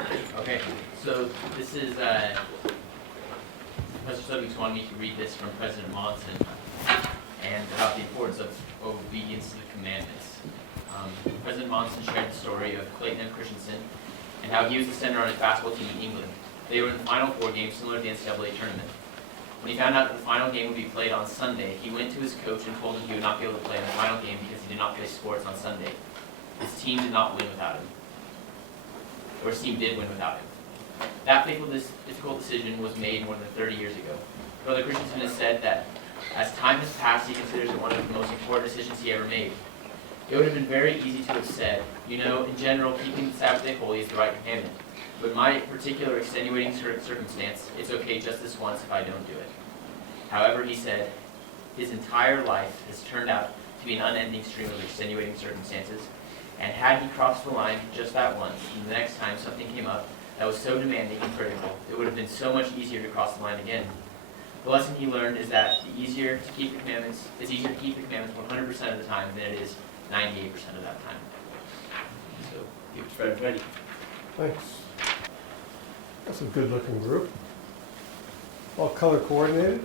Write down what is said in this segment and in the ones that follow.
Okay, so this is, Professor Sudweeks wanted me to read this from President Monson, and about the importance of obedience to the commandments. President Monson shared the story of Clayton M. Christensen, and how he was the center on his basketball team in England. They were in the Final Four game, similar to the NCAA tournament. When he found out that the final game would be played on Sunday, he went to his coach and told him he would not be able to play in the final game because he did not play sports on Sunday. His team did not win without him. Or his team did win without him. That difficult decision was made more than 30 years ago. Brother Christensen has said that as time has passed, he considers it one of the most important decisions he ever made. It would have been very easy to have said, you know, in general, keeping the Sabbath day holy is the right commandment. But in my particular extenuating circumstance, it's okay just this once if I don't do it. However, he said, his entire life has turned out to be an unending stream of extenuating circumstances, and had he crossed the line just that once, and the next time something came up that was so demanding and critical, it would have been so much easier to cross the line again. The lesson he learned is that it's easier to keep the commandments 100% of the time than it is 98% of that time. So, give it to Fred ready. Thanks. That's a good-looking group. All color coordinated.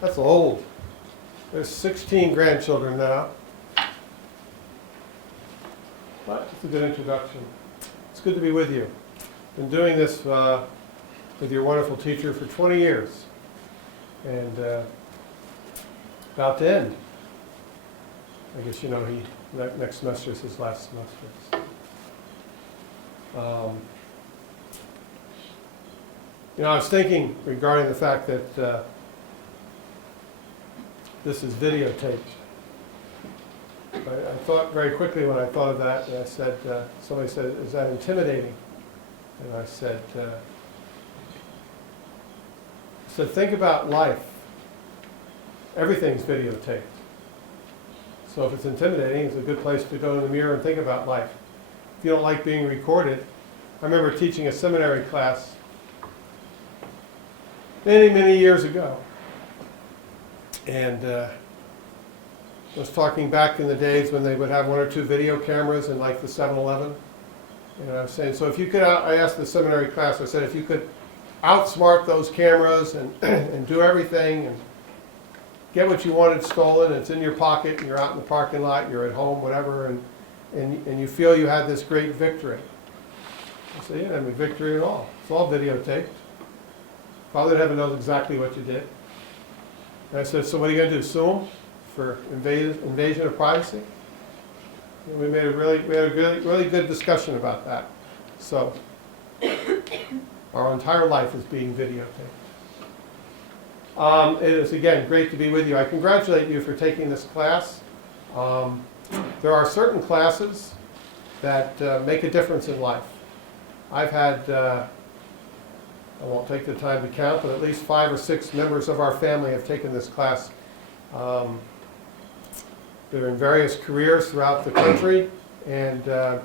That's old. There's 16 grandchildren now. But it's a good introduction. It's good to be with you. Been doing this with your wonderful teacher for 20 years. And about to end. I guess you know next semester is his last semester. I was thinking regarding the fact that this is videotaped. I thought very quickly when I thought of that, and I said, somebody said, is that intimidating? And I said, think about life. Everything's videotaped. So if it's intimidating, it's a good place to go in the mirror and think about life. If you don't like being recorded, I remember teaching a seminary class many, many years ago. And I was talking back in the days when they would have 1 or 2 video cameras in like the 7-Eleven. And I was saying, so if you could, I asked the seminary class, I said, if you could outsmart those cameras and do everything and get what you wanted stolen, it's in your pocket, and you're out in the parking lot, you're at home, whatever, and you feel you had this great victory. I said, yeah, I mean, victory at all. It's all videotaped. Father in heaven knows exactly what you did. And I said, so what are you going to do, sue them for invasion of privacy? And we had a really good discussion about that. So our entire life is being videotaped. It is, again, great to be with you. I congratulate you for taking this class. There are certain classes that make a difference in life. I've had, I won't take the time to count, but at least 5 or 6 members of our family have taken this class. They're in various careers throughout the country, and they're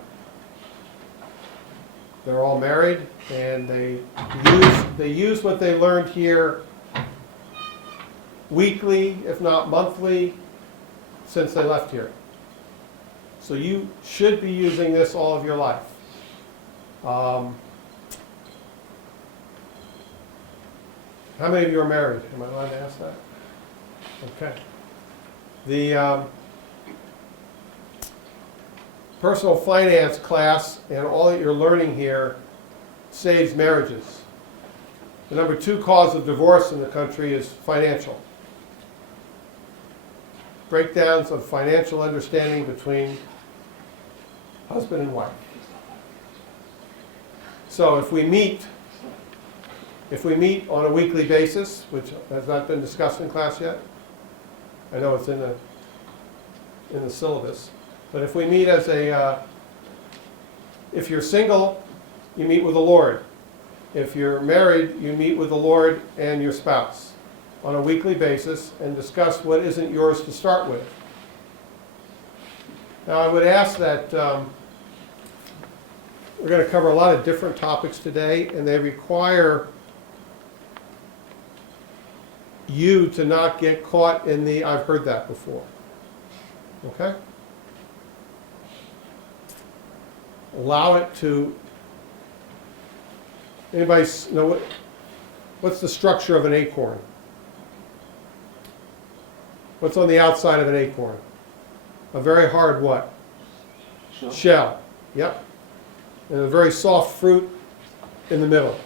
all married, and they use what they learned here weekly, if not monthly, since they left here. So you should be using this all of your life. How many of you are married? Am I allowed to ask that? Okay. The personal finance class and all that you're learning here saves marriages. The number 2 cause of divorce in the country is financial. Breakdowns of financial understanding between husband and wife. So if we meet on a weekly basis, which has not been discussed in class yet, I know it's in the syllabus, but if we meet as if you're single, you meet with the Lord. If you're married, you meet with the Lord and your spouse on a weekly basis and discuss what isn't yours to start with. Now I would ask that we're going to cover a lot of different topics today, and they require you to not get caught in the I've heard that before. Okay? Allow it to Anybody know what's the structure of an acorn? What's on the outside of an acorn? A very hard what? Shell. Yep. And a very soft fruit in the middle.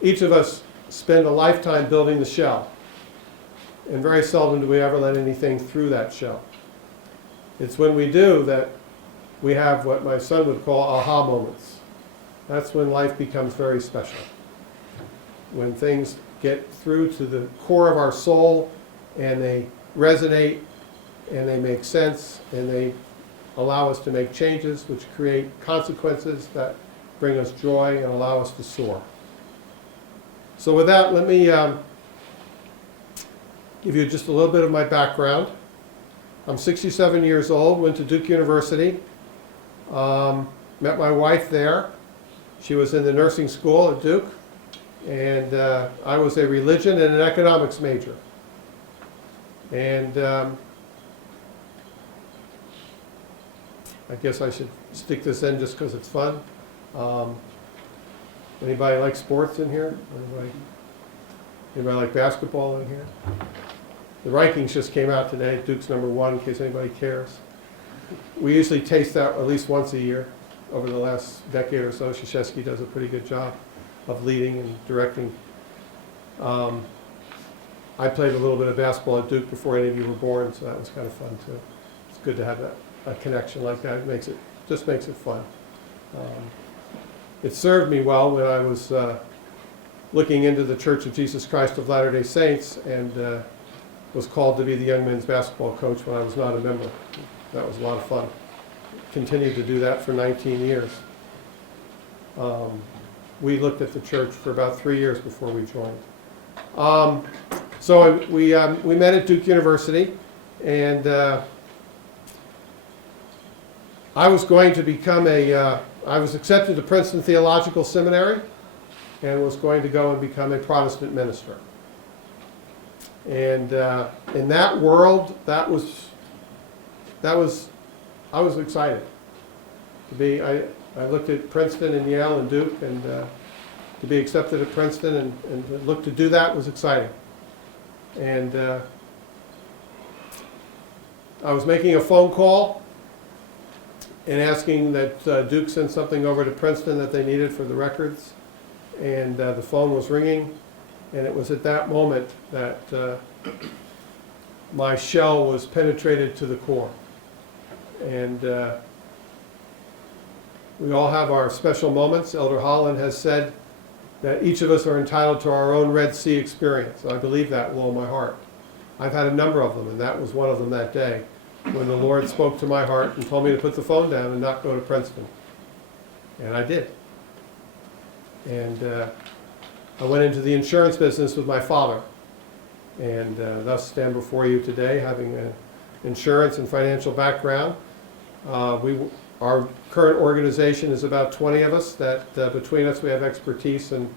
Each of us spend a lifetime building the shell. And very seldom do we ever let anything through that shell. It's when we do that we have what my son would call aha moments. That's when life becomes very special. When things get through to the core of our soul and they resonate and they make sense and they allow us to make changes which create consequences that bring us joy and allow us to soar. So with that, let me give you just a little bit of my background. I'm 67 years old, went to Duke University, met my wife there. She was in the nursing school at Duke, and I was a religion and an economics major. And I guess I should stick this in just because it's fun. Anybody like sports in here? Anybody like basketball in here? The rankings just came out today. Duke's #1, in case anybody cares. We usually taste that at least once a year. Over the last decade or so, Krzyzewski does a pretty good job of leading and directing. I played a little bit of basketball at Duke before any of you were born, so that was kind of fun too. It's good to have a connection like that. It just makes it fun. It served me well when I was looking into the Church of Jesus Christ of Latter-day Saints and was called to be the young men's basketball coach when I was not a member. That was a lot of fun. Continued to do that for 19 years. We looked at the church for about 3 years before we joined. So we met at Duke University, and I was going to become I was accepted to Princeton Theological Seminary and was going to go and become a Protestant minister. And in that world, I was excited to be. I looked at Princeton and Yale and Duke, and to be accepted at Princeton and to look to do that was exciting. And I was making a phone call and asking that Duke send something over to Princeton that they needed for the records. And the phone was ringing, and it was at that moment that my shell was penetrated to the core. And we all have our special moments. Elder Holland has said that each of us are entitled to our own Red Sea experience. I believe that with all my heart. I've had a number of them, and that was one of them that day, when the Lord spoke to my heart and told me to put the phone down and not go to Princeton. And I did. And I went into the insurance business with my father, and thus stand before you today having an insurance and financial background. Our current organization is about 20 of us that between us we have expertise in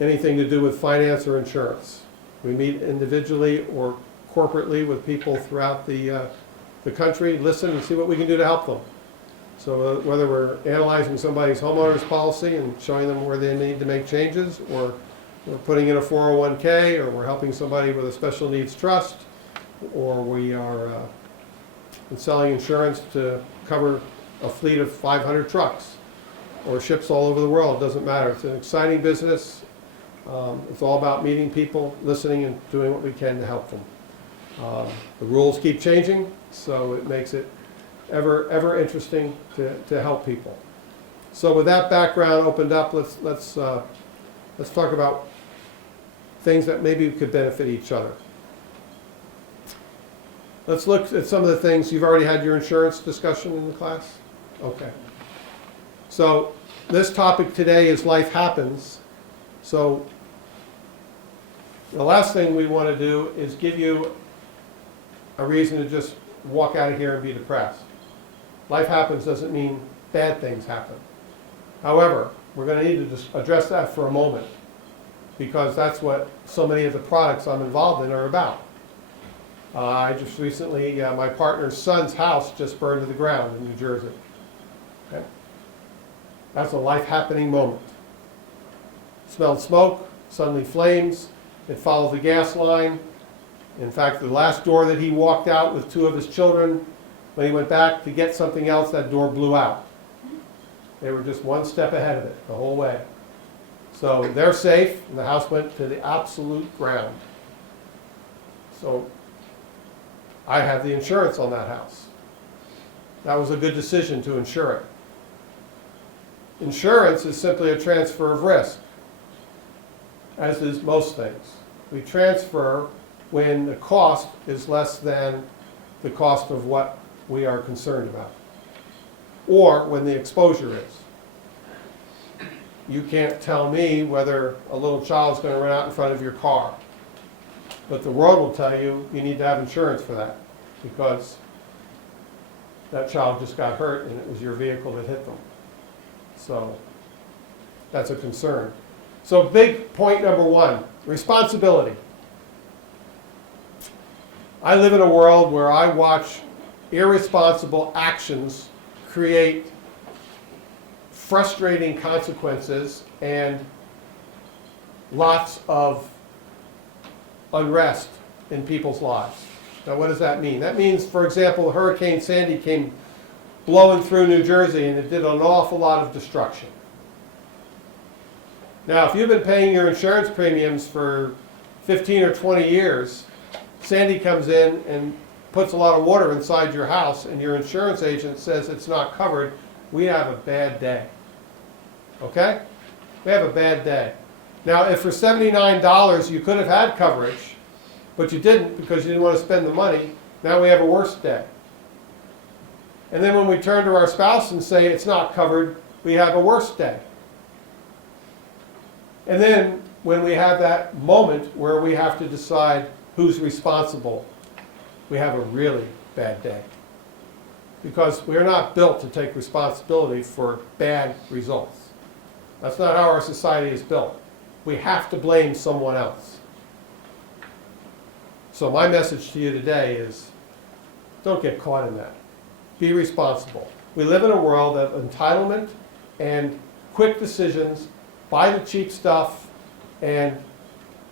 anything to do with finance or insurance. We meet individually or corporately with people throughout the country, listen and see what we can do to help them. So whether we're analyzing somebody's homeowner's policy and showing them where they need to make changes, or we're putting in a 401k, or we're helping somebody with a special needs trust, or we are selling insurance to cover a fleet of 500 trucks or ships all over the world, it doesn't matter. It's an exciting business. It's all about meeting people, listening, and doing what we can to help them. The rules keep changing, so it makes it ever interesting to help people. So with that background opened up, let's talk about things that maybe could benefit each other. Let's look at some of the things. You've already had your insurance discussion in the class? Okay. So this topic today is life happens. So the last thing we want to do is give you a reason to just walk out of here and be depressed. Life happens doesn't mean bad things happen. However, we're going to need to just address that for a moment, because that's what so many of the products I'm involved in are about. I just recently, my partner's son's house just burned to the ground in New Jersey. Okay? That's a life-happening moment. Smelled smoke, suddenly flames. It followed the gas line. In fact, the last door that he walked out with 2 of his children, when he went back to get something else, that door blew out. They were just one step ahead of it the whole way. So they're safe, and the house went to the absolute ground. So I have the insurance on that house. That was a good decision to insure it. Insurance is simply a transfer of risk, as is most things. We transfer when the cost is less than the cost of what we are concerned about, or when the exposure is. You can't tell me whether a little child is going to run out in front of your car, but the world will tell you you need to have insurance for that, because that child just got hurt and it was your vehicle that hit them. So that's a concern. So big point number 1, responsibility. I live in a world where I watch irresponsible actions create frustrating consequences and lots of unrest in people's lives. Now, what does that mean? That means, for example, Hurricane Sandy came blowing through New Jersey and it did an awful lot of destruction. Now, if you've been paying your insurance premiums for 15 or 20 years, Sandy comes in and puts a lot of water inside your house and your insurance agent says it's not covered, we have a bad day. Okay? We have a bad day. Now, if for $79 you could have had coverage, but you didn't because you didn't want to spend the money, now we have a worse day. And then when we turn to our spouse and say it's not covered, we have a worse day. And then when we have that moment where we have to decide who's responsible, we have a really bad day. Because we're not built to take responsibility for bad results. That's not how our society is built. We have to blame someone else. So my message to you today is, don't get caught in that. Be responsible. We live in a world of entitlement and quick decisions, buy the cheap stuff, and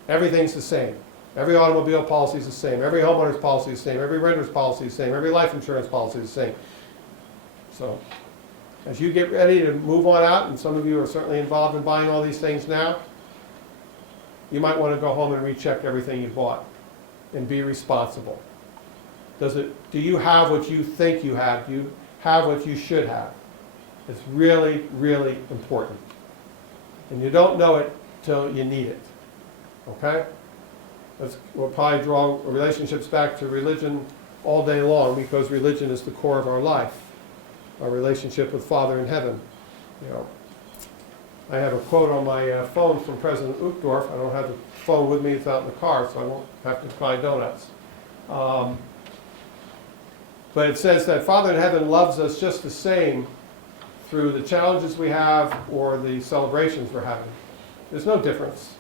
everything's the same. Every automobile policy is the same. Every homeowner's policy is the same. Every renter's policy is the same. Every life insurance policy is the same. So as you get ready to move on out, and some of you are certainly involved in buying all these things now, you might want to go home and recheck everything you bought and be responsible. Do you have what you think you have? Do you have what you should have? It's really, really important. And you don't know it till you need it. Okay? We'll probably draw relationships back to religion all day long, because religion is the core of our life, our relationship with Father in heaven. You know, I have a quote on my phone from President Uchtdorf. I don't have the phone with me, it's out in the car, so I won't have to buy donuts. But it says that Father in heaven loves us just the same through the challenges we have or the celebrations we're having. There's no difference.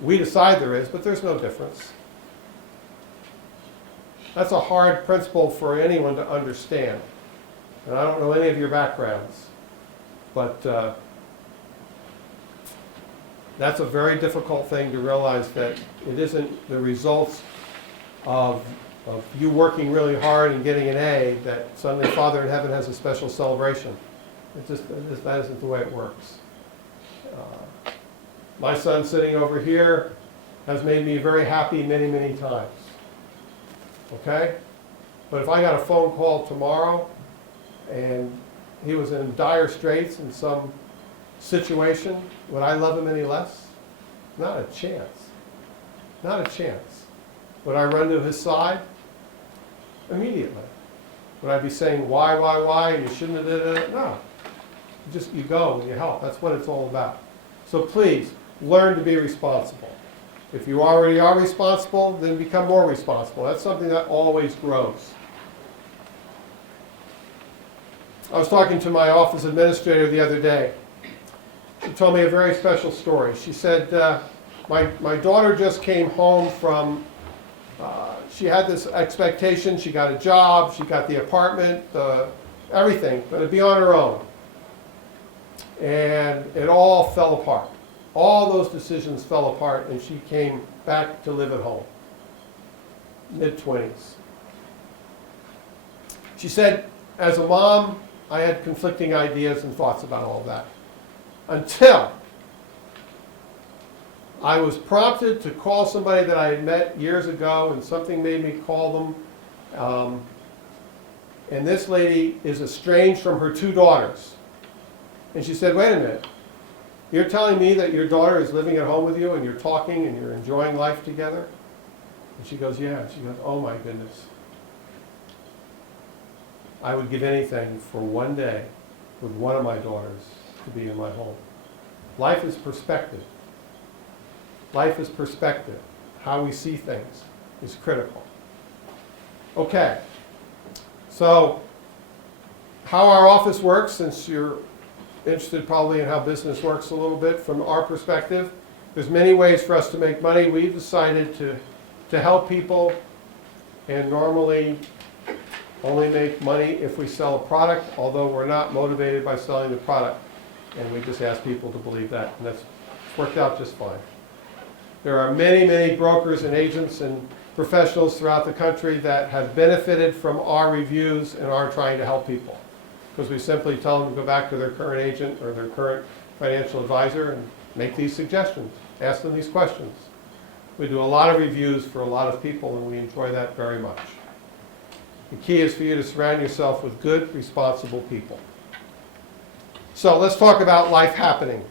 We decide there is, but there's no difference. That's a hard principle for anyone to understand. And I don't know any of your backgrounds, but that's a very difficult thing to realize, that it isn't the results of you working really hard and getting an A that suddenly Father in heaven has a special celebration. That isn't the way it works. My son sitting over here has made me very happy many, many times. Okay? But if I got a phone call tomorrow and he was in dire straits in some situation, would I love him any less? Not a chance. Not a chance. Would I run to his side? Immediately. Would I be saying, why, and you shouldn't have did it? No. You go and you help. That's what it's all about. So please, learn to be responsible. If you already are responsible, then become more responsible. That's something that always grows. I was talking to my office administrator the other day. She told me a very special story. She said, my daughter just came home from, she had this expectation, she got a job, she got the apartment, everything, but it'd be on her own. And it all fell apart. All those decisions fell apart, and she came back to live at home, mid-20s. She said, as a mom, I had conflicting ideas and thoughts about all of that. Until I was prompted to call somebody that I had met years ago, and something made me call them. And this lady is estranged from her 2 daughters. And she said, wait a minute, you're telling me that your daughter is living at home with you and you're talking and you're enjoying life together? And she goes, yeah. She goes, oh my goodness. I would give anything for one day with one of my daughters to be in my home. Life is perspective. Life is perspective. How we see things is critical. Okay. So, how our office works, since you're interested probably in how business works a little bit from our perspective, there's many ways for us to make money. We've decided to help people, and normally only make money if we sell a product, although we're not motivated by selling the product. And we just ask people to believe that, and that's worked out just fine. There are many, many brokers and agents and professionals throughout the country that have benefited from our reviews and are trying to help people. Because we simply tell them to go back to their current agent or their current financial advisor and make these suggestions, ask them these questions. We do a lot of reviews for a lot of people, and we enjoy that very much. The key is for you to surround yourself with good, responsible people. So let's talk about life happening.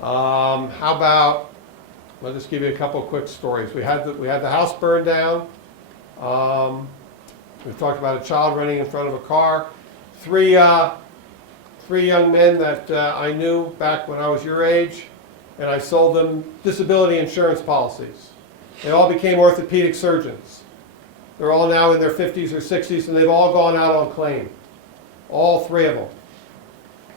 How about, I'll just give you a couple of quick stories. We had the house burned down. We talked about a child running in front of a car. Three young men that I knew back when I was your age, and I sold them disability insurance policies. They all became orthopedic surgeons. They're all now in their 50s or 60s, and they've all gone out on claim. All 3 of them.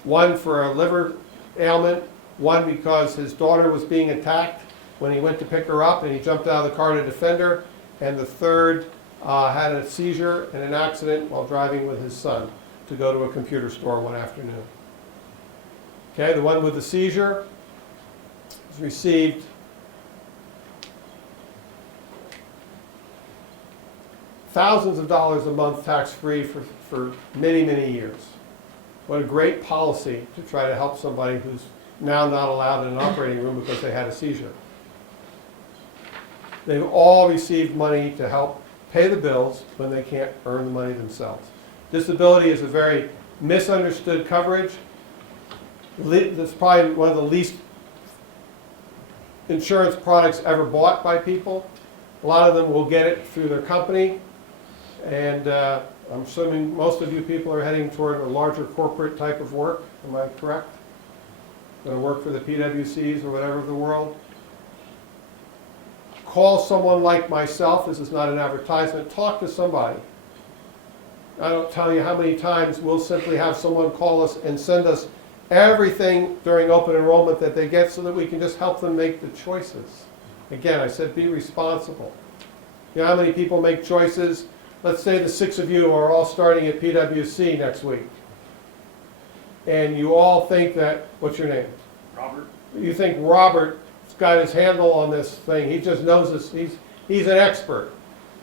One for a liver ailment, one because his daughter was being attacked when he went to pick her up and he jumped out of the car to defend her, and the third had a seizure in an accident while driving with his son to go to a computer store one afternoon. Okay, the one with the seizure has received thousands of dollars a month tax-free for many, many years. What a great policy to try to help somebody who's now not allowed in an operating room because they had a seizure. They've all received money to help pay the bills when they can't earn the money themselves. Disability is a very misunderstood coverage. That's probably one of the least insurance products ever bought by people. A lot of them will get it through their company, and I'm assuming most of you people are heading toward a larger corporate type of work. Am I correct? Going to work for the PwCs or whatever of the world. Call someone like myself. This is not an advertisement. Talk to somebody. I don't tell you how many times we'll simply have someone call us and send us everything during open enrollment that they get so that we can just help them make the choices. Again, I said be responsible. You know how many people make choices? Let's say the 6 of you are all starting at PwC next week. And you all think that, what's your name? Robert. You think Robert's got his handle on this thing. He just knows this. He's an expert.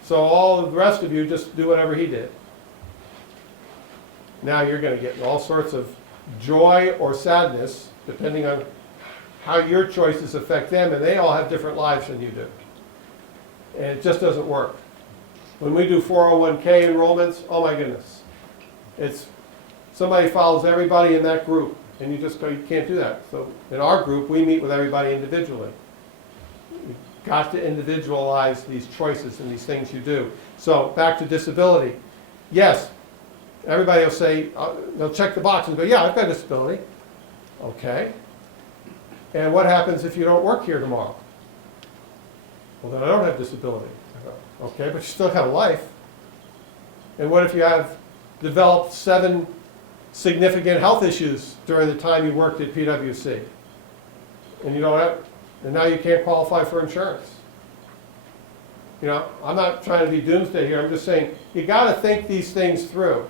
So all of the rest of you just do whatever he did. Now you're going to get all sorts of joy or sadness, depending on how your choices affect them, and they all have different lives than you do. And it just doesn't work. When we do 401k enrollments, oh my goodness. It's somebody follows everybody in that group, and you just go, you can't do that. So in our group, we meet with everybody individually. You've got to individualize these choices and these things you do. So back to disability. Yes, everybody will say, they'll check the box and go, yeah, I've got disability. Okay. And what happens if you don't work here tomorrow? Well, then I don't have disability. I go, okay, but you still have a life. And what if you have developed 7 significant health issues during the time you worked at PwC? And you don't have, and now you can't qualify for insurance. You know, I'm not trying to be doomsday here. I'm just saying you got to think these things through.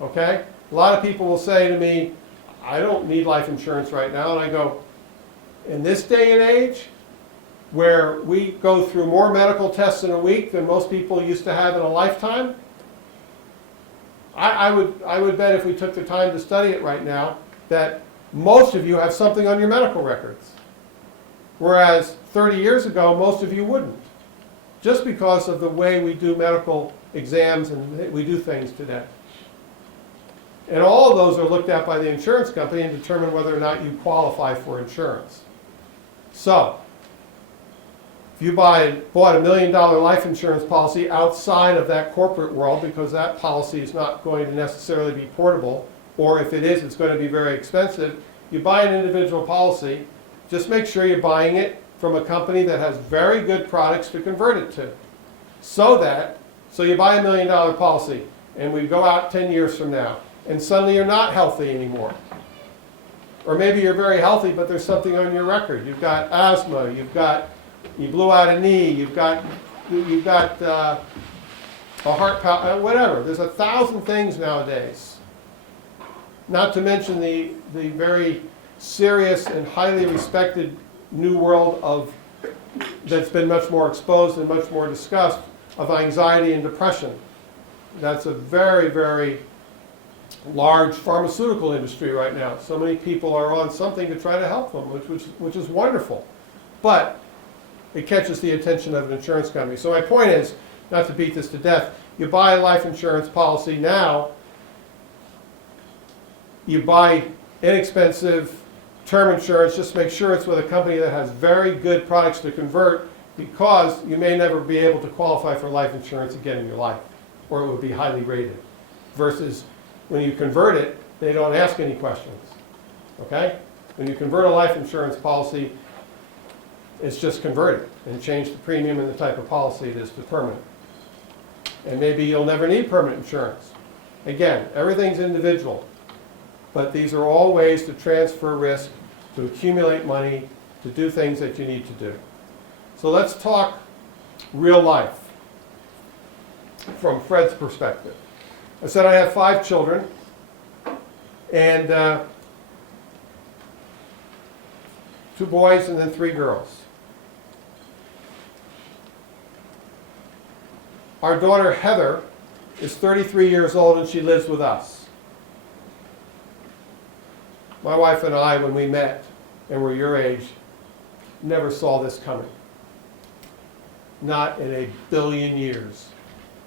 Okay? A lot of people will say to me, I don't need life insurance right now. And I go, in this day and age, where we go through more medical tests in a week than most people used to have in a lifetime, I would bet if we took the time to study it right now, that most of you have something on your medical records. Whereas 30 years ago, most of you wouldn't. Just because of the way we do medical exams and we do things today. And all of those are looked at by the insurance company and determine whether or not you qualify for insurance. So, if you bought a $1 million life insurance policy outside of that corporate world, because that policy is not going to necessarily be portable, or if it is, it's going to be very expensive, you buy an individual policy, just make sure you're buying it from a company that has very good products to convert it to. So you buy a $1 million policy, and we go out 10 years from now, and suddenly you're not healthy anymore. Or maybe you're very healthy, but there's something on your record. You've got asthma, you blew out a knee, you've got a heart palpitation, whatever. There's 1,000 things nowadays. Not to mention the very serious and highly respected new world that's been much more exposed and much more discussed of anxiety and depression. That's a very, very large pharmaceutical industry right now. So many people are on something to try to help them, which is wonderful. But it catches the attention of an insurance company. So my point is, not to beat this to death, you buy a life insurance policy now, you buy inexpensive term insurance, just make sure it's with a company that has very good products to convert, because you may never be able to qualify for life insurance again in your life, or it would be highly rated. Versus when you convert it, they don't ask any questions. Okay? When you convert a life insurance policy, it's just convert it and change the premium and the type of policy it is to permanent. And maybe you'll never need permanent insurance. Again, everything's individual. But these are all ways to transfer risk, to accumulate money, to do things that you need to do. So let's talk real life from Fred's perspective. I said I have 5 children, and 2 boys and then 3 girls. Our daughter Heather is 33 years old and she lives with us. My wife and I, when we met and were your age, never saw this coming. Not in a billion years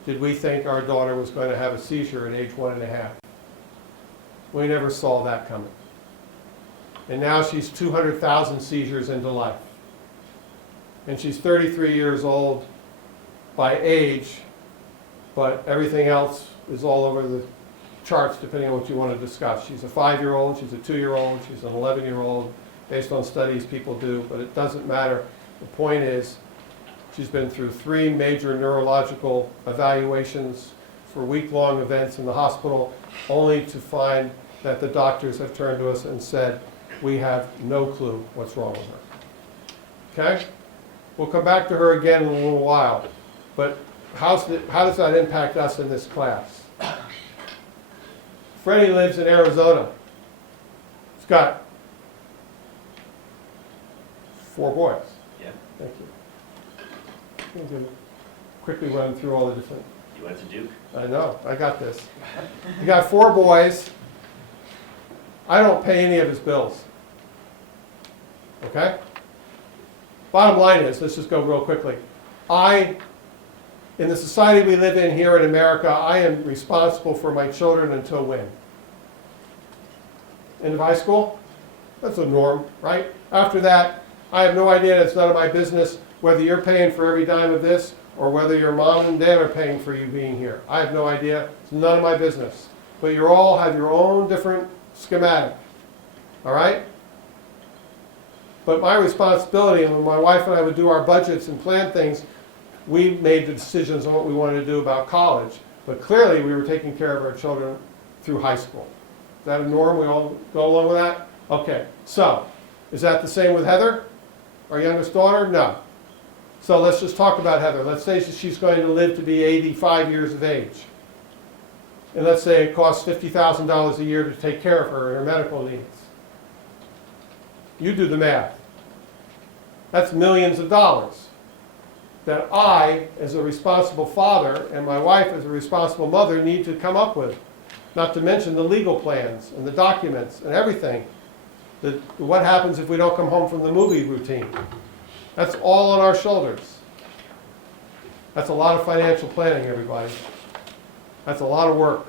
did we think our daughter was going to have a seizure at age 1.5. We never saw that coming. And now she's 200,000 seizures into life. And she's 33 years old by age, but everything else is all over the charts depending on what you want to discuss. She's a 5-year-old, she's a 2-year-old, she's an 11-year-old, based on studies people do, but it doesn't matter. The point is, she's been through 3 major neurological evaluations for week-long events in the hospital, only to find that the doctors have turned to us and said, we have no clue what's wrong with her. Okay? We'll come back to her again in a little while, but how does that impact us in this class? Freddie lives in Arizona. He's got 4 boys. Yeah. Thank you. I'm going to quickly run through all the different. You went to Duke? I know, I got this. He got 4 boys. I don't pay any of his bills. Okay? Bottom line is, let's just go real quickly. In the society we live in here in America, I am responsible for my children until when? End of high school? That's a norm, right? After that, I have no idea, it's none of my business whether you're paying for every dime of this or whether your mom and dad are paying for you being here. I have no idea. It's none of my business. But you all have your own different schematic. All right? But my responsibility, and when my wife and I would do our budgets and plan things, we made the decisions on what we wanted to do about college. But clearly, we were taking care of our children through high school. Is that a norm? We all go along with that? Okay. So, is that the same with Heather, our youngest daughter? No. So let's just talk about Heather. Let's say she's going to live to be 85 years of age. and let's say it costs $50,000 a year to take care of her and her medical needs. You do the math. That's millions of dollars that I, as a responsible father, and my wife, as a responsible mother, need to come up with. Not to mention the legal plans and the documents and everything. What happens if we don't come home from the movie routine? That's all on our shoulders. That's a lot of financial planning, everybody. That's a lot of work.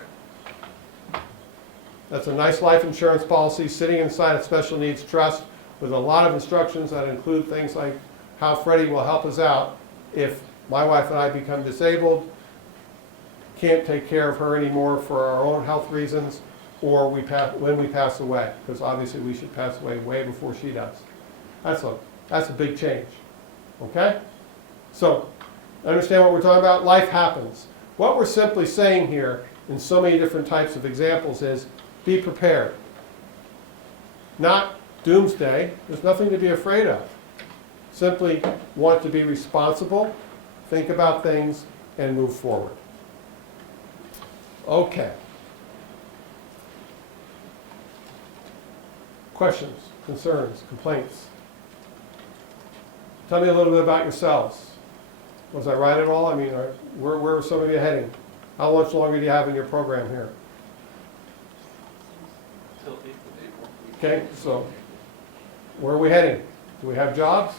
That's a nice life insurance policy sitting inside a special needs trust with a lot of instructions that include things like how Freddie will help us out if my wife and I become disabled, can't take care of her anymore for our own health reasons, or when we pass away, because obviously we should pass away way before she does. That's a big change. Okay? So, understand what we're talking about? Life happens. What we're simply saying here in so many different types of examples is be prepared. Not doomsday. There's nothing to be afraid of. Simply want to be responsible, think about things, and move forward. Okay. Questions, concerns, complaints? Tell me a little bit about yourselves. Was I right at all? I mean, where are some of you heading? How much longer do you have in your program here? Okay, so where are we heading? Do we have jobs?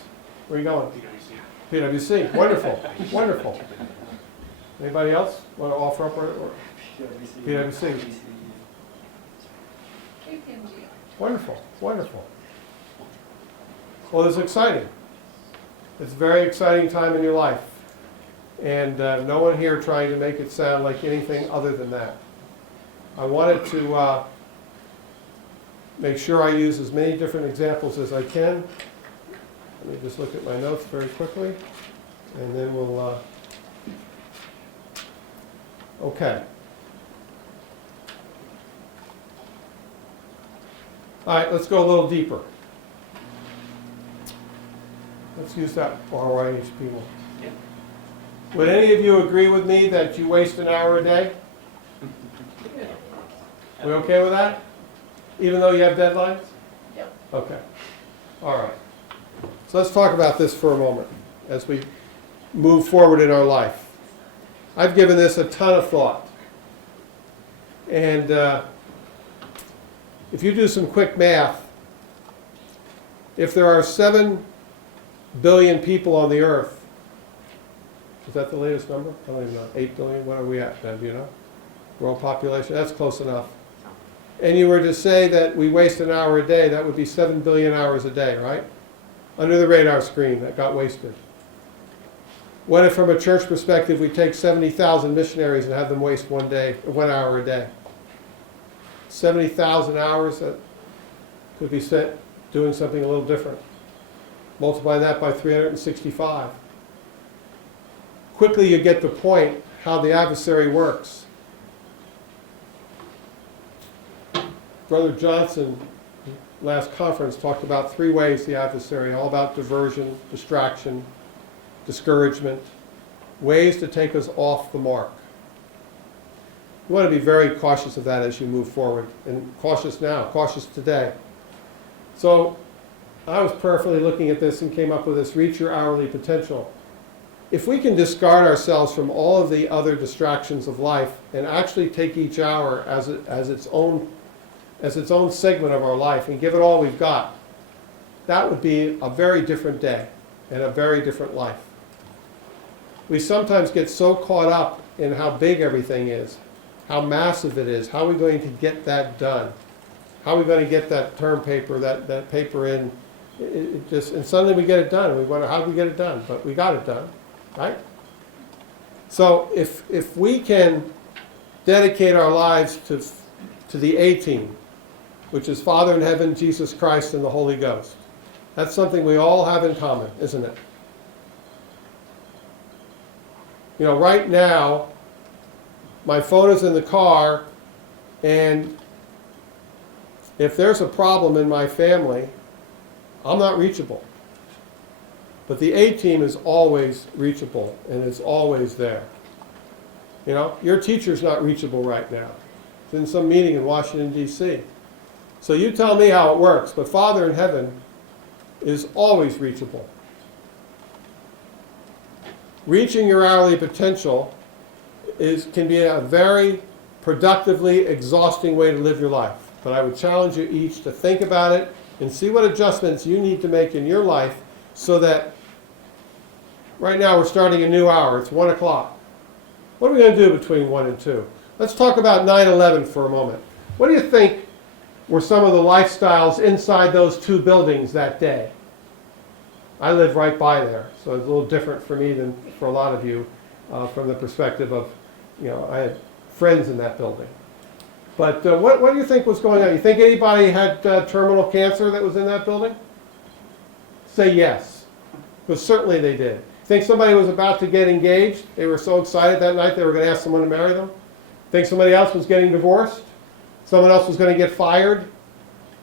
Where are you going? PwC. Wonderful. Wonderful. Anybody else want to offer up? Or PwC. Wonderful. Wonderful. Well, it's exciting. It's a very exciting time in your life. And no one here trying to make it sound like anything other than that. I wanted to make sure I use as many different examples as I can. Let me just look at my notes very quickly, and then we'll, okay. All right, let's go a little deeper. Let's use that RYHP one. Yeah. Would any of you agree with me that you waste an hour a day? Yeah. We okay with that? Even though you have deadlines? Yep. Okay. All right. So let's talk about this for a moment as we move forward in our life. I've given this a ton of thought. And if you do some quick math, if there are 7 billion people on the earth, is that the latest number? I don't even know. 8 billion? What are we at, Ben? Do you know? World population? That's close enough. And you were to say that we waste an hour a day, that would be 7 billion hours a day, right? Under the radar screen that got wasted. What if from a church perspective we take 70,000 missionaries and have them waste 1 hour a day? 70,000 hours that could be spent doing something a little different. Multiply that by 365. Quickly you get the point how the adversary works. Brother Johnson, last conference, talked about 3 ways the adversary, all about diversion, distraction, discouragement, ways to take us off the mark. You want to be very cautious of that as you move forward, and cautious now, cautious today. So I was prayerfully looking at this and came up with this: reach your hourly potential. If we can discard ourselves from all of the other distractions of life and actually take each hour as its own segment of our life and give it all we've got, that would be a very different day and a very different life. We sometimes get so caught up in how big everything is, how massive it is, how are we going to get that done? How are we going to get that term paper, that paper in? And suddenly we get it done. And we wonder, how did we get it done? But we got it done, right? So if we can dedicate our lives to the A-team, which is Father in heaven, Jesus Christ, and the Holy Ghost, that's something we all have in common, isn't it? You know, right now, my phone is in the car, and if there's a problem in my family, I'm not reachable. But the A-team is always reachable, and it's always there. You know, your teacher's not reachable right now. It's in some meeting in Washington, D.C. So you tell me how it works, but Father in heaven is always reachable. Reaching your hourly potential can be a very productively exhausting way to live your life. But I would challenge you each to think about it and see what adjustments you need to make in your life so that right now we're starting a new hour. It's 1 o'clock. What are we going to do between 1 and 2? Let's talk about 9/11 for a moment. What do you think were some of the lifestyles inside those two buildings that day? I live right by there, so it's a little different for me than for a lot of you from the perspective of, you know, I had friends in that building. But what do you think was going on? You think anybody had terminal cancer that was in that building? Say yes, because certainly they did. Think somebody was about to get engaged? They were so excited that night they were going to ask someone to marry them? Think somebody else was getting divorced? Someone else was going to get fired?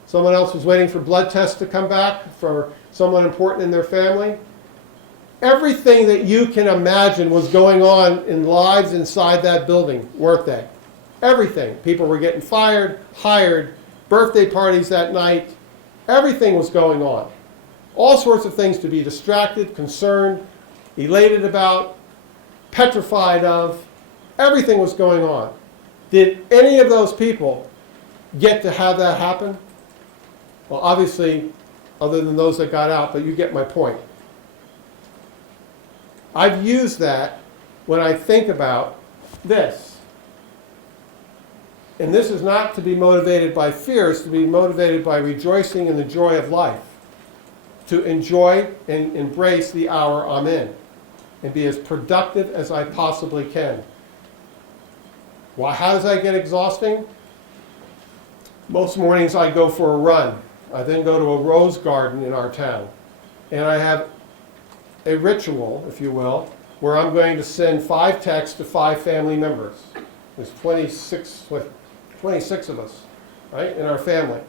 Someone else was waiting for blood tests to come back for someone important in their family? Everything that you can imagine was going on in lives inside that building, weren't they? Everything. People were getting fired, hired, birthday parties that night. Everything was going on. All sorts of things to be distracted, concerned, elated about, petrified of. Everything was going on. Did any of those people get to have that happen? Well, obviously, other than those that got out, but you get my point. I've used that when I think about this. And this is not to be motivated by fear, it's to be motivated by rejoicing in the joy of life. To enjoy and embrace the hour I'm in and be as productive as I possibly can. Well, how does that get exhausting? Most mornings I go for a run. I then go to a rose garden in our town. And I have a ritual, if you will, where I'm going to send 5 texts to 5 family members. There's 26 of us, right, in our family.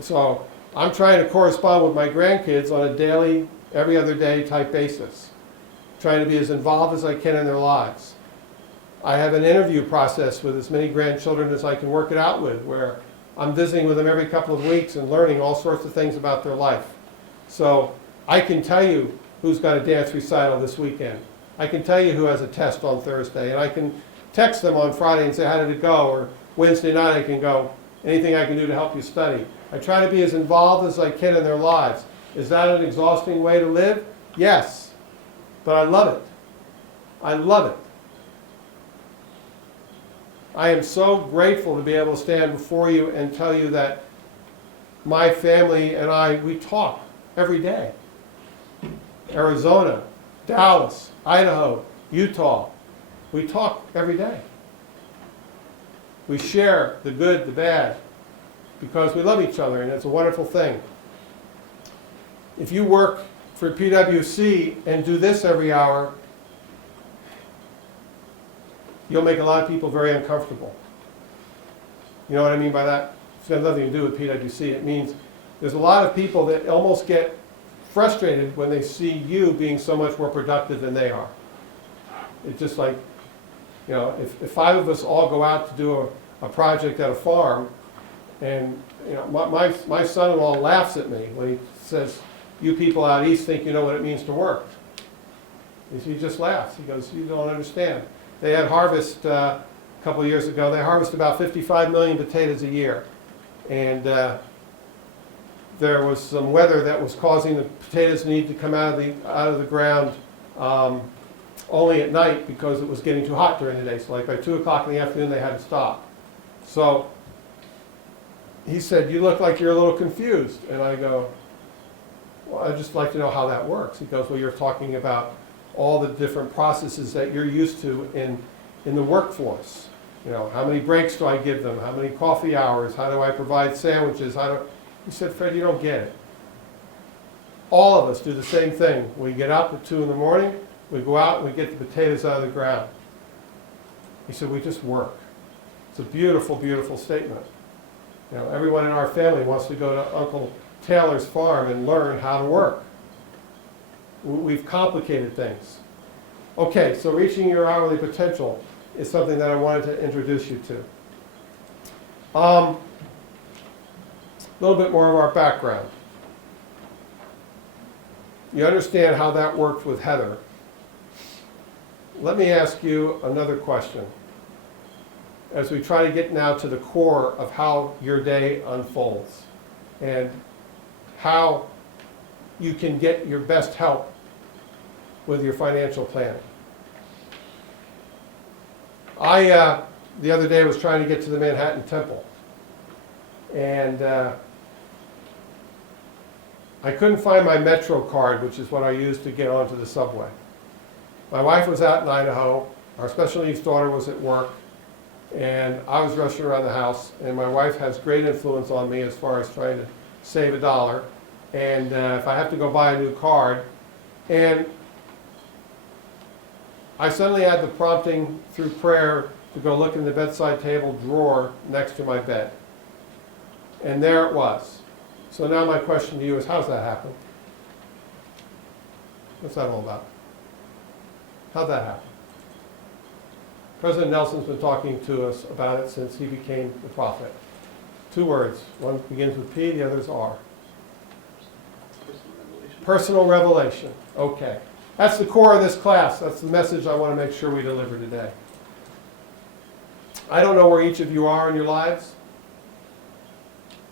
So I'm trying to correspond with my grandkids on a daily, every other day type basis. Trying to be as involved as I can in their lives. I have an interview process with as many grandchildren as I can work it out with, where I'm visiting with them every couple of weeks and learning all sorts of things about their life. So I can tell you who's got a dance recital this weekend. I can tell you who has a test on Thursday, and I can text them on Friday and say, how did it go? Or Wednesday night I can go, anything I can do to help you study. I try to be as involved as I can in their lives. Is that an exhausting way to live? Yes. But I love it. I love it. I am so grateful to be able to stand before you and tell you that my family and I, we talk every day. Arizona, Dallas, Idaho, Utah. We talk every day. We share the good, the bad, because we love each other, and it's a wonderful thing. If you work for PwC and do this every hour, you'll make a lot of people very uncomfortable. You know what I mean by that? It's got nothing to do with PwC. It means there's a lot of people that almost get frustrated when they see you being so much more productive than they are. It's just like, you know, if 5 of us all go out to do a project at a farm, and you know, my son-in-law laughs at me when he says, you people out east think you know what it means to work. He just laughs. He goes, you don't understand. They had harvest a couple of years ago. They harvest about 55 million potatoes a year. And there was some weather that was causing the potatoes to need to come out of the ground only at night because it was getting too hot during the day. So like by 2 o'clock in the afternoon, they had to stop. So he said, you look like you're a little confused. And I go, well, I'd just like to know how that works. He goes, well, you're talking about all the different processes that you're used to in the workforce. You know, how many breaks do I give them? How many coffee hours? How do I provide sandwiches? He said, Fred, you don't get it. All of us do the same thing. We get up at 2 in the morning, we go out and we get the potatoes out of the ground. He said, we just work. It's a beautiful, beautiful statement. You know, everyone in our family wants to go to Uncle Taylor's farm and learn how to work. We've complicated things. Okay, so reaching your hourly potential. is something that I wanted to introduce you to. A little bit more of our background. You understand how that worked with Heather. Let me ask you another question as we try to get now to the core of how your day unfolds and how you can get your best help with your financial planning. The other day, was trying to get to the Manhattan Temple, and I couldn't find my Metro card, which is what I use to get onto the subway. My wife was out in Idaho, our special needs daughter was at work, and I was rushing around the house, and my wife has great influence on me as far as trying to save $1, and if I have to go buy a new card, and I suddenly had the prompting through prayer to go look in the bedside table drawer next to my bed. And there it was. So now my question to you is, how's that happen? What's that all about? How'd that happen? President Nelson's been talking to us about it since he became the prophet. 2 words. One begins with P, the other is R. Personal revelation. Okay. That's the core of this class. That's the message I want to make sure we deliver today. I don't know where each of you are in your lives,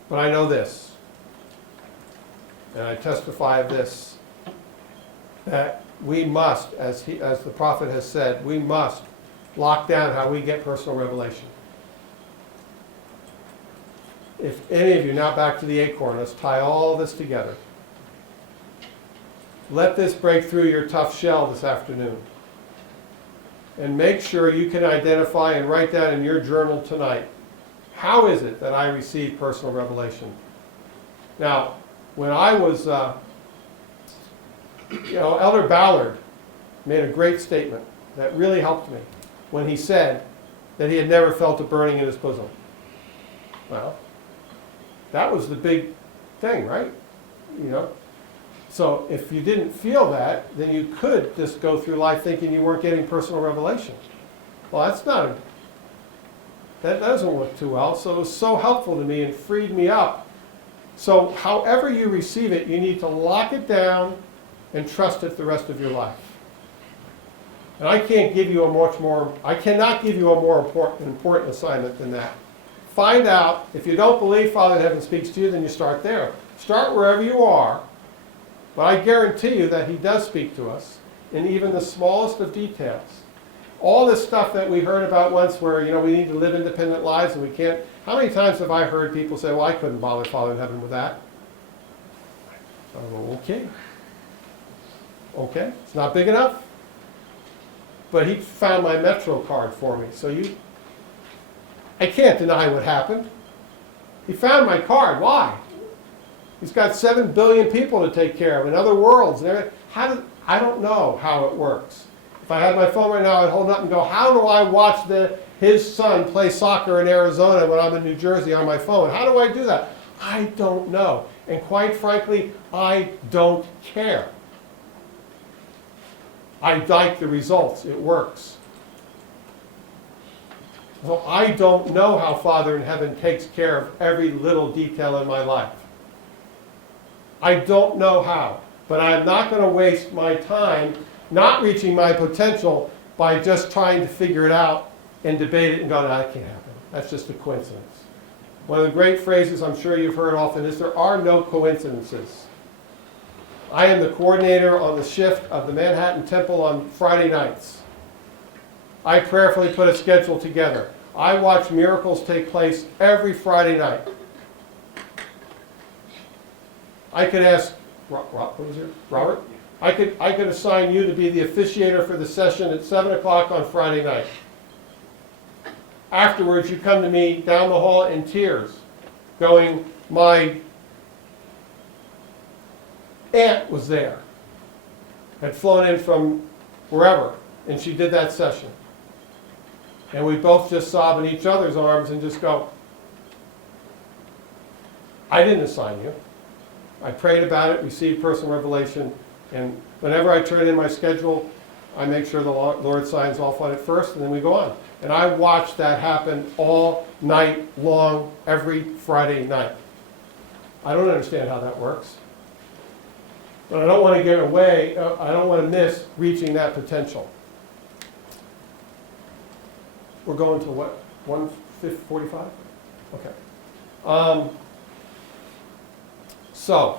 but I know this, and I testify of this, that we must, as the prophet has said, we must lock down how we get personal revelation. If any of you, now back to the acorn, let's tie all this together. Let this break through your tough shell this afternoon. And make sure you can identify and write down in your journal tonight, how is it that I received personal revelation? Now, when I was, Elder Ballard made a great statement that really helped me when he said that he had never felt a burning in his bosom. Well, that was the big thing, right? So if you didn't feel that, then you could just go through life thinking you weren't getting personal revelation. Well, that doesn't work too well. So it was so helpful to me and freed me up. So however you receive it, you need to lock it down and trust it the rest of your life. And I cannot give you a more important assignment than that. Find out, if you don't believe Father in Heaven speaks to you, then you start there. Start wherever you are. But I guarantee you that he does speak to us in even the smallest of details. All this stuff that we heard about once where, we need to live independent lives and we can't. How many times have I heard people say, well, I couldn't bother Father in Heaven with that? I go, okay. Okay, it's not big enough. But he found my Metro card for me. So I can't deny what happened. He found my card. Why? He's got 7 billion people to take care of in other worlds. I don't know how it works. If I had my phone right now, I'd hold it up and go, how do I watch his son play soccer in Arizona when I'm in New Jersey on my phone? How do I do that? I don't know. And quite frankly, I don't care. I like the results. It works. So I don't know how Father in Heaven takes care of every little detail in my life. I don't know how, but I'm not going to waste my time not reaching my potential by just trying to figure it out and debate it and go, no, that can't happen. That's just a coincidence. One of the great phrases I'm sure you've heard often is, there are no coincidences. I am the coordinator on the shift of the Manhattan Temple on Friday nights. I prayerfully put a schedule together. I watch miracles take place every Friday night. I could ask, Robert? I could assign you to be the officiator for the session at 7 o'clock on Friday night. Afterwards, you come to me down the hall in tears, going, my aunt was there, had flown in from wherever, and she did that session. And we both just sob in each other's arms and just go, I didn't assign you. I prayed about it, received personal revelation, and whenever I turn in my schedule, I make sure the Lord signs off on it first, and then we go on. And I watched that happen all night long, every Friday night. I don't understand how that works. But I don't want to get away, I don't want to miss reaching that potential. We're going to what, 1:45? Okay. So,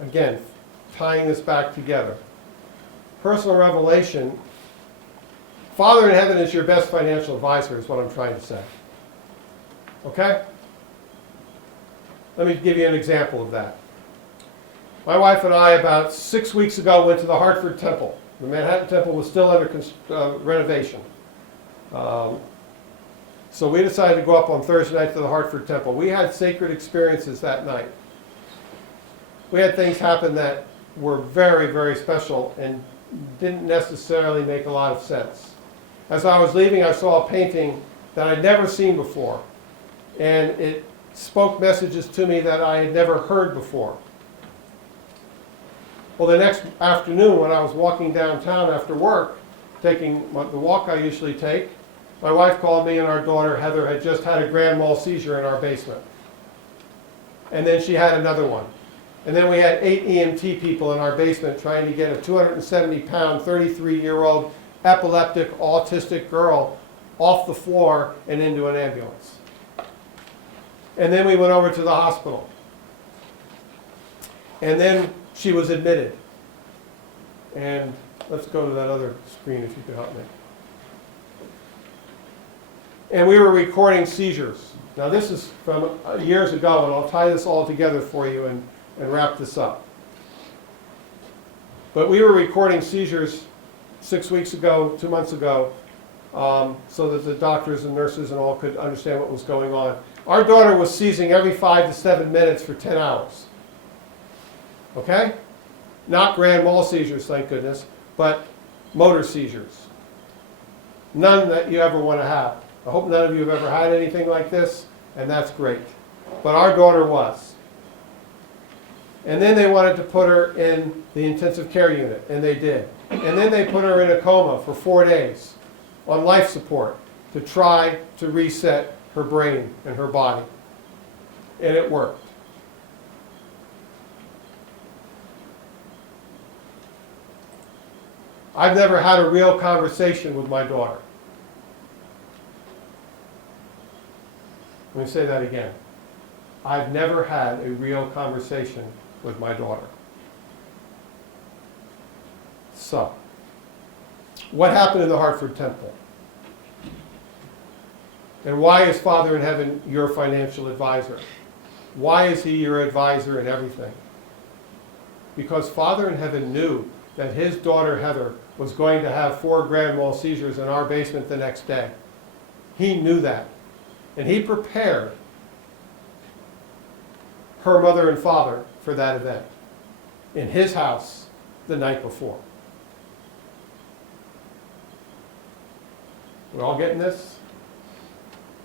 again, tying this back together. Personal revelation, Father in heaven is your best financial advisor, is what I'm trying to say. Okay? Let me give you an example of that. My wife and I, about 6 weeks ago, went to the Hartford Temple. The Manhattan Temple was still under renovation. So we decided to go up on Thursday night to the Hartford Temple. We had sacred experiences that night. We had things happen that were very, very special and didn't necessarily make a lot of sense. As I was leaving, I saw a painting that I'd never seen before. And it spoke messages to me that I had never heard before. Well, the next afternoon when I was walking downtown after work, taking the walk I usually take, my wife called me and our daughter Heather had just had a grand mal seizure in our basement. And then she had another one. And then we had 8 EMT people in our basement trying to get a 270-pound, 33-year-old epileptic, autistic girl off the floor and into an ambulance. And then we went over to the hospital. And then she was admitted. And let's go to that other screen if you could help me. And we were recording seizures. Now this is from years ago, and I'll tie this all together for you and wrap this up. But we were recording seizures 6 weeks ago, 2 months ago, so that the doctors and nurses and all could understand what was going on. Our daughter was seizing every 5 to 7 minutes for 10 hours. Okay? Not grand mal seizures, thank goodness, but motor seizures. None that you ever want to have. I hope none of you have ever had anything like this, and that's great. But our daughter was. And then they wanted to put her in the intensive care unit, and they did. And then they put her in a coma for 4 days on life support to try to reset her brain and her body. And it worked. I've never had a real conversation with my daughter. Let me say that again. I've never had a real conversation with my daughter. So, what happened in the Hartford Temple? And why is Father in heaven your financial advisor? Why is he your advisor in everything? Because Father in heaven knew that his daughter Heather was going to have 4 grand mal seizures in our basement the next day. He knew that. And he prepared her mother and father for that event in his house the night before. We all getting this?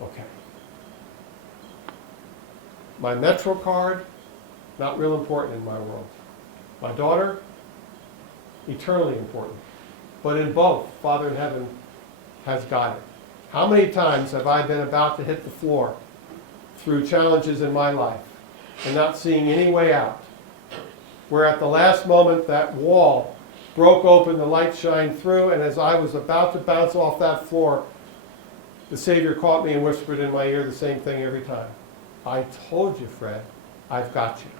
Okay. My Metro card, not real important in my world. My daughter, eternally important. But in both, Father in heaven has guided. How many times have I been about to hit the floor through challenges in my life and not seeing any way out? Where at the last moment that wall broke open, the light shined through, and as I was about to bounce off that floor, the Savior caught me and whispered in my ear the same thing every time. I told you, Fred, I've got you.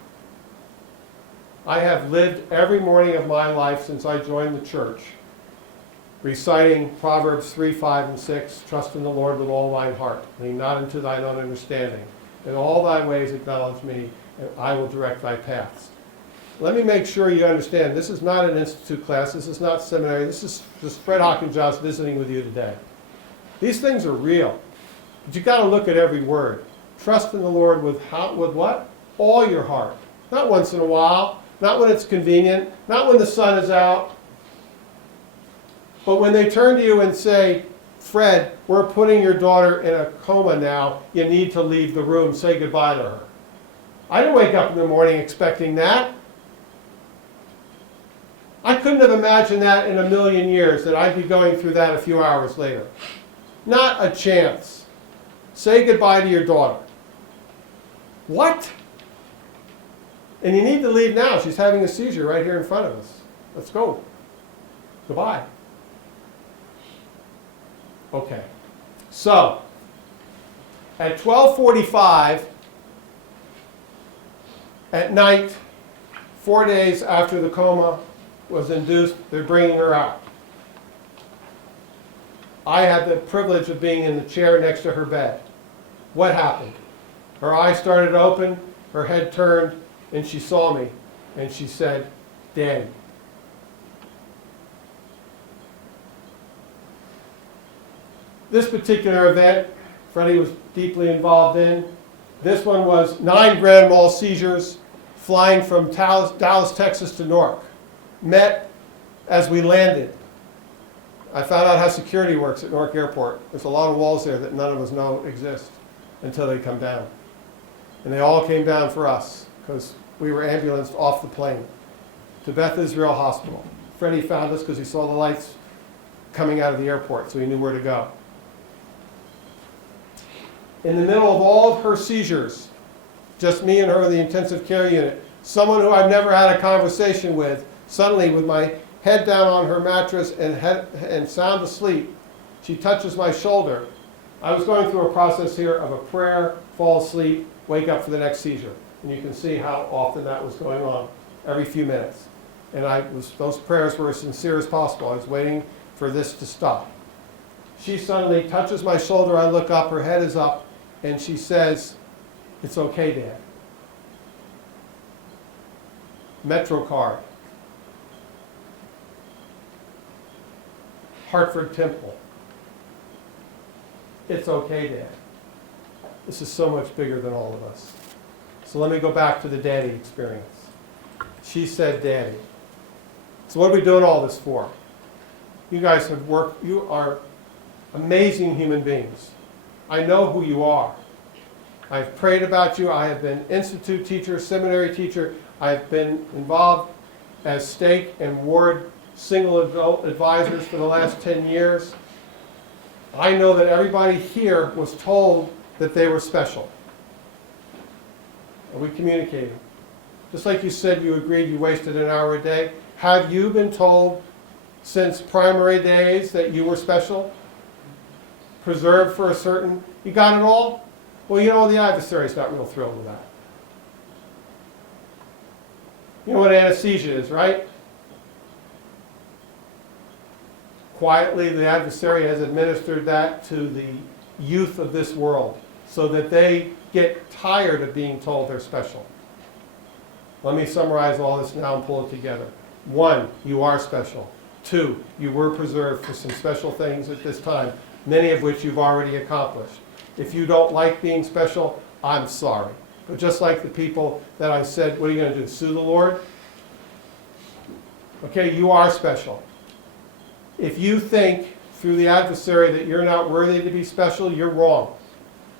I have lived every morning of my life since I joined the church reciting Proverbs 3, 5, and 6, trust in the Lord with all thine heart, lean not unto thine own understanding. In all thy ways acknowledge me, and I will direct thy paths. Let me make sure you understand, this is not an institute class, this is not seminary, this is just Fred Hawkins visiting with you today. These things are real, but you've got to look at every word. Trust in the Lord with what? All your heart. Not once in a while, not when it's convenient, not when the sun is out. But when they turn to you and say, Fred, we're putting your daughter in a coma now, you need to leave the room, say goodbye to her. I didn't wake up in the morning expecting that. I couldn't have imagined that in a million years, that I'd be going through that a few hours later. Not a chance. Say goodbye to your daughter. What? And you need to leave now. She's having a seizure right here in front of us. Let's go. Goodbye. Okay. So, at 12:45 at night, 4 days after the coma was induced, they're bringing her out. I had the privilege of being in the chair next to her bed. What happened? Her eyes started to open, her head turned, and she saw me, and she said, "Daddy." This particular event, Freddie was deeply involved in. This one was 9 grand mal seizures flying from Dallas, Texas to Newark. Met as we landed. I found out how security works at Newark Airport. There's a lot of walls there that none of us know exist until they come down. And they all came down for us because we were ambulanced off the plane to Beth Israel Hospital. Freddie found us because he saw the lights coming out of the airport, so he knew where to go. In the middle of all of her seizures, just me and her in the intensive care unit, someone who I've never had a conversation with, suddenly with my head down on her mattress and sound asleep, she touches my shoulder. I was going through a process here of a prayer, fall asleep, wake up for the next seizure. And you can see how often that was going on, every few minutes. And those prayers were as sincere as possible. I was waiting for this to stop. She suddenly touches my shoulder, I look up, her head is up, and she says, "It's okay, Dad." MetroCard. Hartford Temple. "It's okay, Dad." This is so much bigger than all of us. So let me go back to the daddy experience. She said, "Daddy." So what are we doing all this for? You guys have worked, you are amazing human beings. I know who you are. I've prayed about you. I have been institute teacher, seminary teacher. I've been involved as stake and ward single adult advisors for the last 10 years. I know that everybody here was told that they were special. Are we communicating? Just like you said you agreed you wasted an hour a day, have you been told since primary days that you were special? Preserved for a certain, you got it all? Well, you know, the adversary's not real thrilled with that. You know what anesthesia is, right? Quietly, the adversary has administered that to the youth of this world so that they get tired of being told they're special. Let me summarize all this now and pull it together. 1, you are special. 2, you were preserved for some special things at this time, many of which you've already accomplished. If you don't like being special, I'm sorry. But just like the people that I said, what are you going to do, sue the Lord? Okay, you are special. If you think through the adversary that you're not worthy to be special, you're wrong.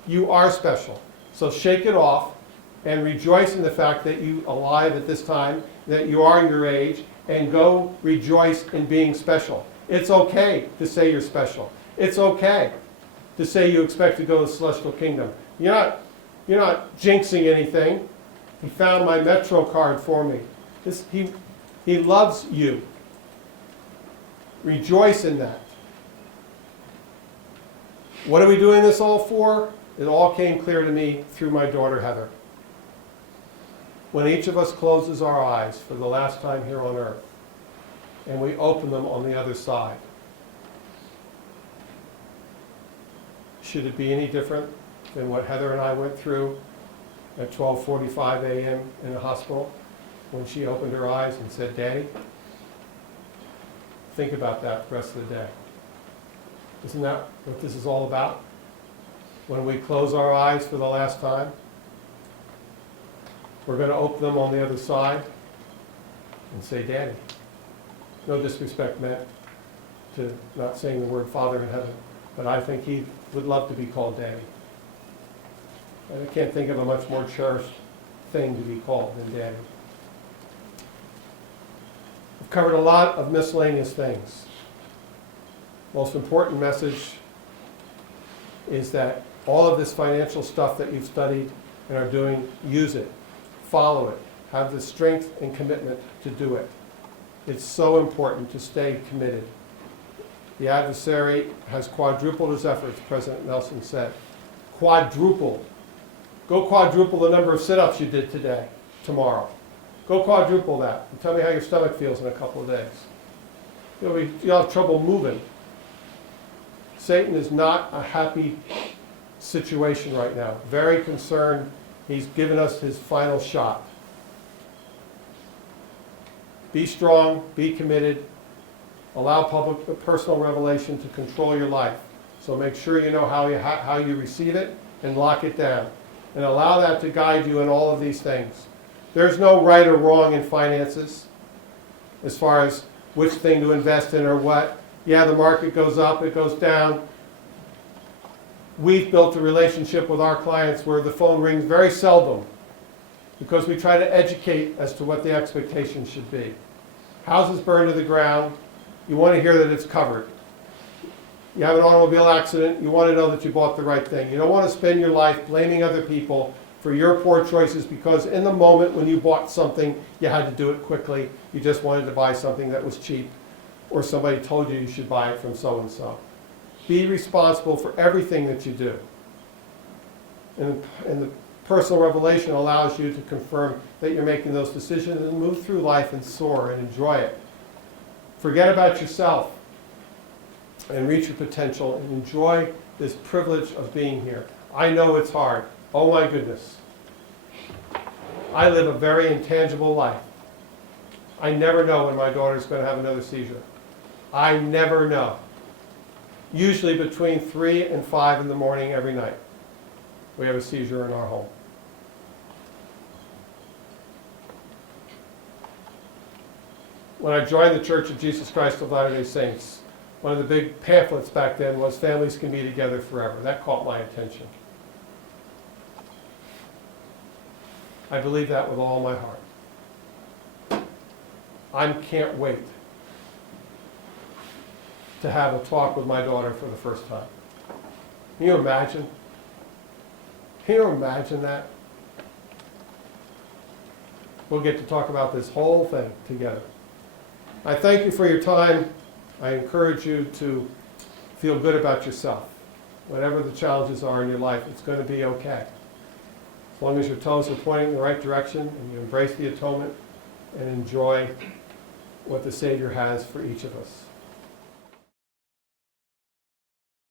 You are special. So shake it off and rejoice in the fact that you're alive at this time, that you are your age, and go rejoice in being special. It's okay to say you're special. It's okay to say you expect to go to the celestial kingdom. You're not jinxing anything. He found my MetroCard for me. He loves you. Rejoice in that. What are we doing this all for? It all came clear to me through my daughter Heather. When each of us closes our eyes for the last time here on earth, and we open them on the other side, should it be any different than what Heather and I went through at 12:45 a.m. in the hospital when she opened her eyes and said, "Daddy"? Think about that the rest of the day. Isn't that what this is all about? When we close our eyes for the last time, we're going to open them on the other side and say, "Daddy." No disrespect meant to not saying the word Father in heaven, but I think he would love to be called Daddy. And I can't think of a much more cherished thing to be called than Daddy. Of Covered a lot of miscellaneous things. Most important message is that all of this financial stuff that you've studied and are doing, use it, follow it, have the strength and commitment to do it. It's so important to stay committed. The adversary has quadrupled his efforts, President Nelson said. Quadrupled. Go quadruple the number of sit-ups you did today, tomorrow. Go quadruple that and tell me how your stomach feels in a couple of days. You'll have trouble moving. Satan is not a happy situation right now. Very concerned. He's given us his final shot. Be strong, be committed, allow personal revelation to control your life. So make sure you know how you receive it and lock it down. And allow that to guide you in all of these things. There's no right or wrong in finances as far as which thing to invest in or what. Yeah, the market goes up, it goes down. We've built a relationship with our clients where the phone rings very seldom because we try to educate as to what the expectations should be. Houses burn to the ground, you want to hear that it's covered. You have an automobile accident, you want to know that you bought the right thing. You don't want to spend your life blaming other people for your poor choices because in the moment when you bought something, you had to do it quickly. You just wanted to buy something that was cheap, or somebody told you should buy it from so-and-so. Be responsible for everything that you do. And the personal revelation allows you to confirm that you're making those decisions and move through life and soar and enjoy it. Forget about yourself and reach your potential and enjoy this privilege of being here. I know it's hard. Oh my goodness. I live a very intangible life. I never know when my daughter's going to have another seizure. I never know. Usually between 3 and 5 in the morning every night, we have a seizure in our home. When I joined the Church of Jesus Christ of Latter-day Saints, one of the big pamphlets back then was Families Can Be Together Forever. That caught my attention. I believe that with all my heart. I can't wait to have a talk with my daughter for the first time. Can you imagine? Can you imagine that? We'll get to talk about this whole thing together. I thank you for your time. I encourage you to feel good about yourself. Whatever the challenges are in your life, it's going to be okay. As long as your toes are pointing in the right direction and you embrace the atonement and enjoy what the Savior has for each of us.